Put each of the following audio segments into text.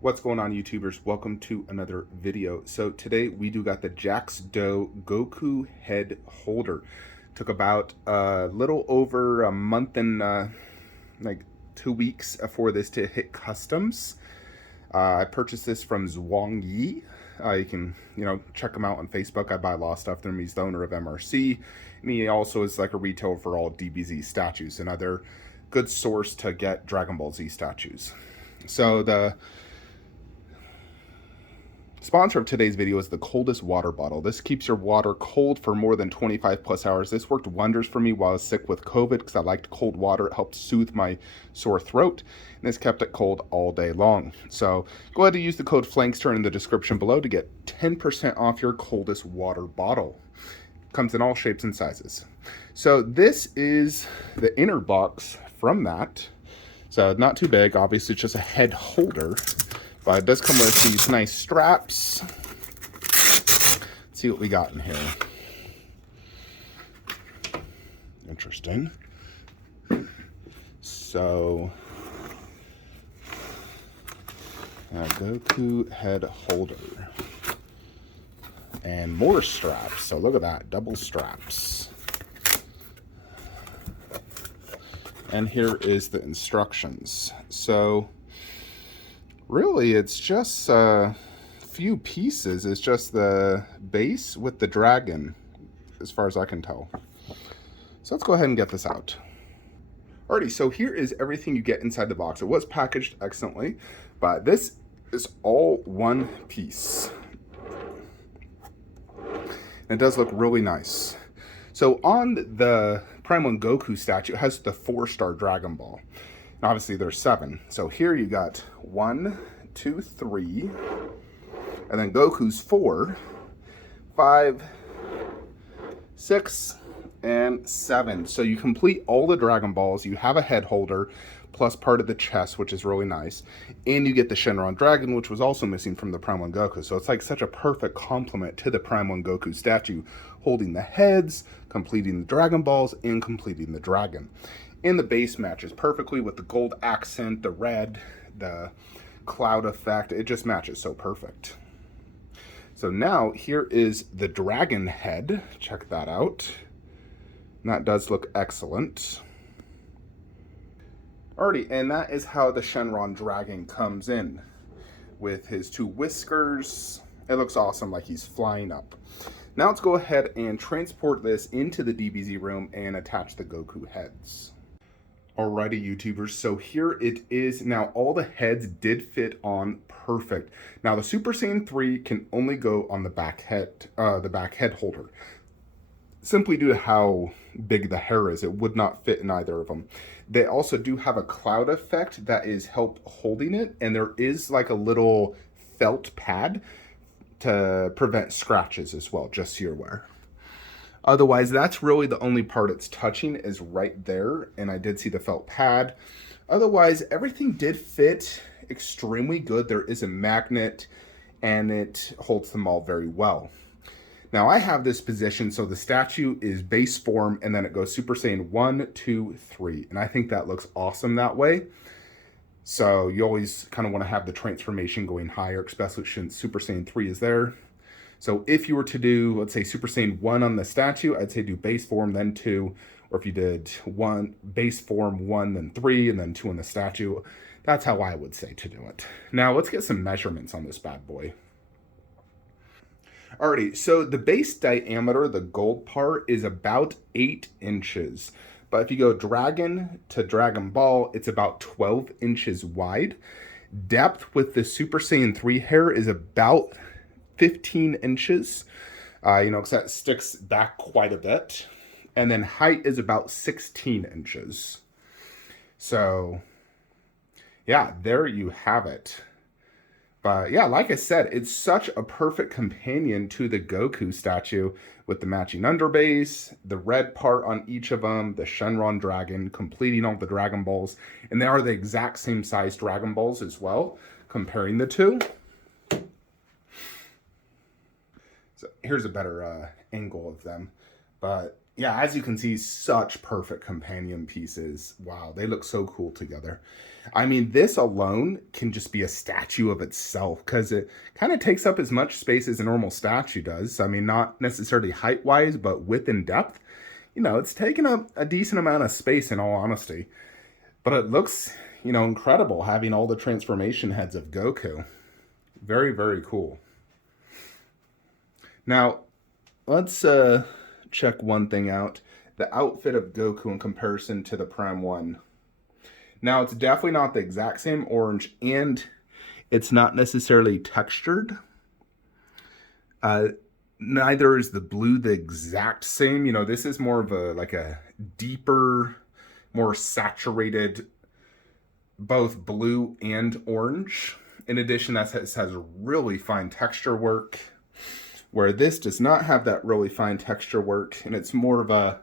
What's going on, YouTubers? Welcome to another video. So today we do got the Jacksdo Goku head holder. Took about a little over a month and like 2 weeks for this to hit customs. I purchased this from Zhuang Yi. You can, check him out on Facebook. I buy a lot of stuff from him. He's the owner of MRC, and he also is like a retailer for all DBZ statues, another good source to get Dragon Ball Z statues. So the sponsor of today's video is the coldest water bottle. This keeps your water cold for more than 25 plus hours. This worked wonders for me while I was sick with COVID because I liked cold water. It helped soothe my sore throat, and this kept it cold all day long. So go ahead and use the code Flankster in the description below to get 10% off your coldest water bottle. Comes in all shapes and sizes. So this is the inner box from that. So not too big, obviously it's just a head holder. But it does come with these nice straps. Let's see what we got in here. Interesting. So, a Goku head holder. And more straps. So look at that, double straps. And here is the instructions. So, really, it's just a few pieces. It's just the base with the dragon, as far as I can tell. So let's go ahead and get this out. Alrighty, so here is everything you get inside the box. It was packaged excellently, but this is all one piece. And it does look really nice. So on the Prime 1 Goku statue, it has the 4-star Dragon Ball. And obviously there's 7. So here you got 1, 2, 3, and then Goku's 4, 5, 6, and 7. So you complete all the Dragon Balls. You have a head holder, plus part of the chest, which is really nice. And you get the Shenron Dragon, which was also missing from the Prime 1 Goku. So it's like such a perfect complement to the Prime 1 Goku statue, holding the heads, completing the Dragon Balls, and completing the dragon. And the base matches perfectly with the gold accent, the red, the cloud effect. It just matches so perfect. So now here is the dragon head. Check that out. And that does look excellent. Alrighty, and that is how the Shenron dragon comes in with his 2 whiskers. It looks awesome, like he's flying up. Now let's go ahead and transport this into the DBZ room and attach the Goku heads. Alrighty, YouTubers, so here it is. Now, all the heads did fit on perfect. Now, the Super Saiyan 3 can only go on the back head holder. Simply due to how big the hair is, it would not fit in either of them. They also do have a cloud effect that is help holding it, and there is like a little felt pad to prevent scratches as well, just so you're aware. Otherwise, that's really the only part it's touching is right there, and I did see the felt pad. Otherwise, everything did fit extremely good. There is a magnet, and it holds them all very well. Now, I have this position, so the statue is base form, and then it goes Super Saiyan 1, 2, 3, and I think that looks awesome that way. So you always kind of want to have the transformation going higher, especially since Super Saiyan 3 is there. So if you were to do, let's say, Super Saiyan 1 on the statue, I'd say do base form, then 2. Or if you did base form 1, then 3, and then 2 on the statue. That's how I would say to do it. Now, let's get some measurements on this bad boy. Alrighty, so the base diameter, the gold part, is about 8 inches. But if you go Dragon to Dragon Ball, it's about 12 inches wide. Depth with the Super Saiyan 3 hair is about 15 inches, because that sticks back quite a bit. And then height is about 16 inches. So, yeah, there you have it. But yeah, like I said, it's such a perfect companion to the Goku statue with the matching underbase, the red part on each of them, the Shenron Dragon, completing all the Dragon Balls. And they are the exact same size Dragon Balls as well, comparing the two. So here's a better angle of them. But Yeah, as you can see, such perfect companion pieces. Wow, they look so cool together. I mean, this alone can just be a statue of itself because it kind of takes up as much space as a normal statue does. I mean, not necessarily height-wise, but width and depth. You know, it's taking up a decent amount of space in all honesty. But it looks, you know, incredible having all the transformation heads of Goku. Very, very cool. Now, let's check one thing out. The outfit of Goku in comparison to the Prime 1. Now, it's definitely not the exact same orange, and it's not necessarily textured. Neither is the blue the exact same. You know, this is more of a like a deeper, more saturated, both blue and orange. In addition, that has really fine texture work, where this does not have that really fine texture work, and it's more of a,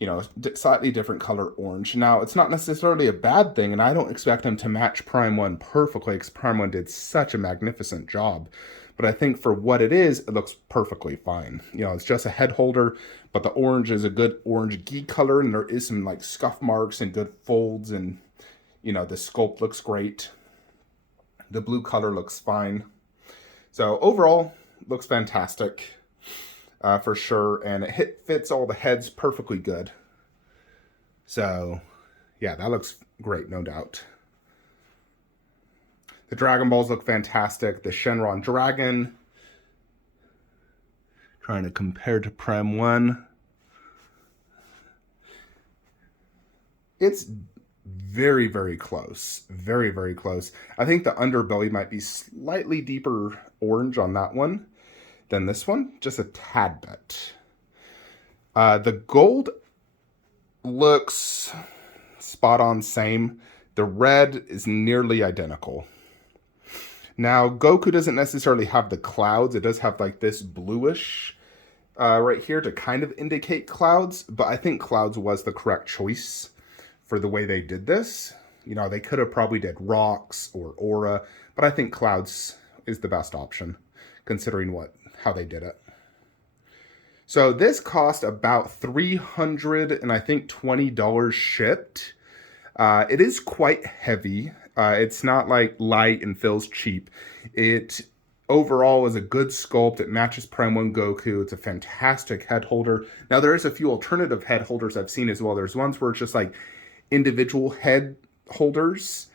you know, slightly different color orange. Now, it's not necessarily a bad thing, and I don't expect them to match Prime 1 perfectly, because Prime 1 did such a magnificent job. But I think for what it is, it looks perfectly fine. You know, it's just a head holder, but the orange is a good orange ghee color, and there is some like scuff marks and good folds, and, you know, the sculpt looks great. The blue color looks fine. So overall, looks fantastic. For sure, and it fits all the heads perfectly good. So, yeah, that looks great, no doubt. The Dragon Balls look fantastic. The Shenron Dragon, trying to compare to Prime 1. It's very, very close. Very, very close. I think the underbelly might be slightly deeper orange on that one than this one, just a tad bit. The gold looks spot on same. The red is nearly identical. Now, Goku doesn't necessarily have the clouds. It does have like this bluish right here to kind of indicate clouds, but I think clouds was the correct choice for the way they did this. You know, they could have probably did rocks or aura, but I think clouds is the best option considering how they did it. So this cost about $300 and I think $20 shipped. It is quite heavy. It's not like light and feels cheap. It overall is a good sculpt. It matches Prime 1 Goku. It's a fantastic head holder. Now there is a few alternative head holders I've seen as well. There's ones where it's just like individual head holders.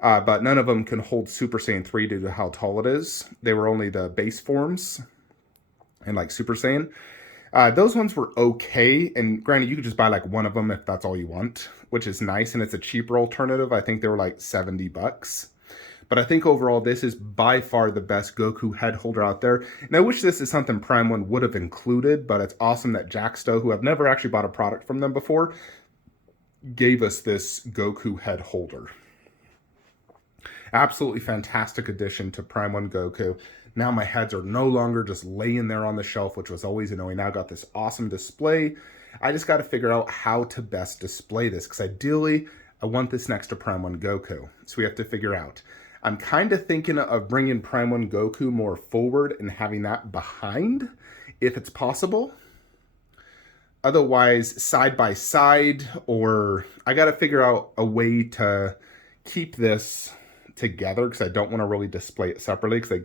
But none of them can hold Super Saiyan 3 due to how tall it is. They were only the base forms and like Super Saiyan. Those ones were okay, and granted, you could just buy like one of them if that's all you want, which is nice, and it's a cheaper alternative. I think they were like $70. But I think overall, this is by far the best Goku head holder out there. And I wish this is something Prime 1 would have included, but it's awesome that Jacksdo, who I've never actually bought a product from them before, gave us this Goku head holder. Absolutely fantastic addition to Prime 1 Goku. Now my heads are no longer just laying there on the shelf, which was always annoying. Now I got this awesome display. I just got to figure out how to best display this, because ideally, I want this next to Prime 1 Goku. So we have to figure out. I'm kind of thinking of bringing Prime 1 Goku more forward and having that behind, if it's possible. Otherwise, side by side, or I got to figure out a way to keep this together, because I don't want to really display it separately, because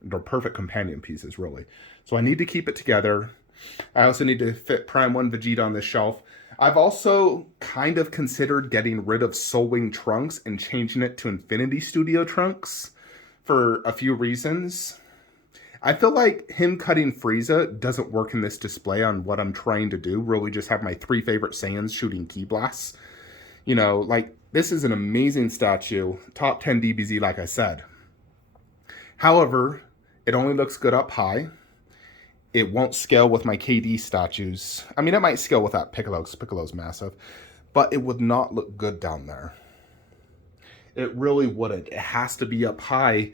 they're perfect companion pieces, really. So I need to keep it together. I also need to fit Prime 1 Vegeta on this shelf. I've also kind of considered getting rid of Soul Wing Trunks and changing it to Infinity Studio Trunks for a few reasons. I feel like him cutting Frieza doesn't work in this display on what I'm trying to do. Really just have my 3 favorite Saiyans shooting ki blasts. You know, like, this is an amazing statue. Top 10 DBZ, like I said. However, it only looks good up high. It won't scale with my KD statues. I mean, it might scale with that Piccolo, because Piccolo's massive. But it would not look good down there. It really wouldn't. It has to be up high.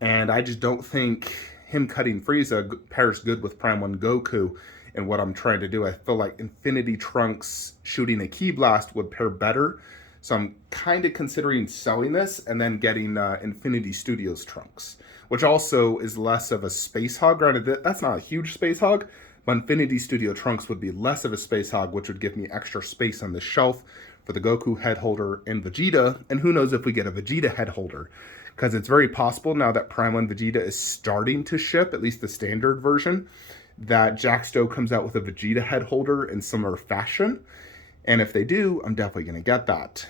And I just don't think him cutting Frieza pairs good with Prime 1 Goku and what I'm trying to do. I feel like Infinity Trunks shooting a Ki Blast would pair better. So I'm kind of considering selling this and then getting Infinity Studios Trunks, which also is less of a space hog. Granted, that's not a huge space hog, but Infinity Studio Trunks would be less of a space hog, which would give me extra space on the shelf for the Goku head holder and Vegeta, and who knows if we get a Vegeta head holder, because it's very possible now that Prime 1 Vegeta is starting to ship, at least the standard version, that Jacksdo comes out with a Vegeta head holder in similar fashion, and if they do, I'm definitely going to get that.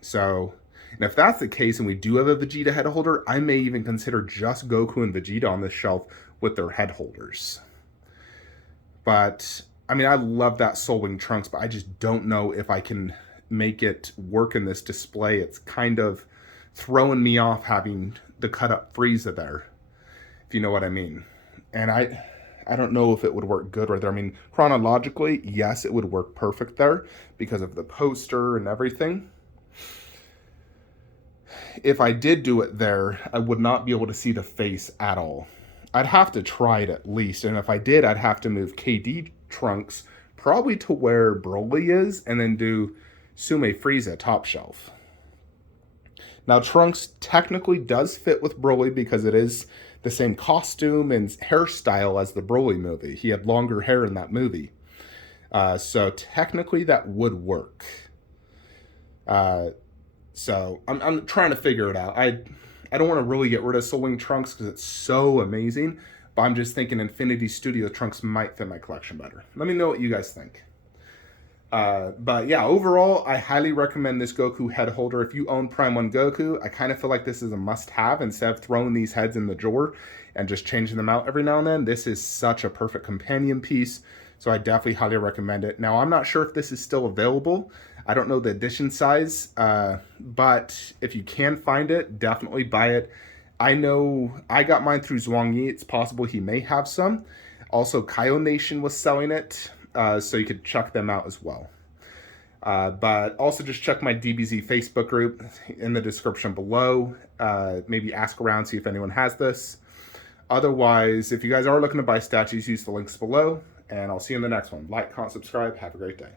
So, and if that's the case and we do have a Vegeta head holder, I may even consider just Goku and Vegeta on this shelf with their head holders. But, I mean, I love that Soul Wing Trunks, but I just don't know if I can make it work in this display. It's kind of throwing me off having the cut up Frieza there, if you know what I mean. And I don't know if it would work good right there. I mean, chronologically, yes, it would work perfect there because of the poster and everything. If I did do it there, I would not be able to see the face at all. I'd have to try it at least, and if I did, I'd have to move KD Trunks probably to where Broly is, and then do Sume Frieza top shelf. Now, Trunks technically does fit with Broly because it is the same costume and hairstyle as the Broly movie. He had longer hair in that movie. So technically that would work. So I'm trying to figure it out. I don't want to really get rid of Soul Wing Trunks because it's so amazing, but I'm just thinking Infinity Studio Trunks might fit my collection better. Let me know what you guys think. But yeah, overall, I highly recommend this Goku head holder. If you own Prime 1 Goku, I kind of feel like this is a must-have instead of throwing these heads in the drawer and just changing them out every now and then. This is such a perfect companion piece, so I definitely highly recommend it. Now, I'm not sure if this is still available. I don't know the edition size, but if you can find it, definitely buy it. I know I got mine through Zhuang Yi. It's possible he may have some. Also, Kaio Nation was selling it, so you could check them out as well. But also just check my DBZ Facebook group in the description below. Maybe ask around, see if anyone has this. Otherwise, if you guys are looking to buy statues, use the links below. And I'll see you in the next one. Like, comment, subscribe. Have a great day.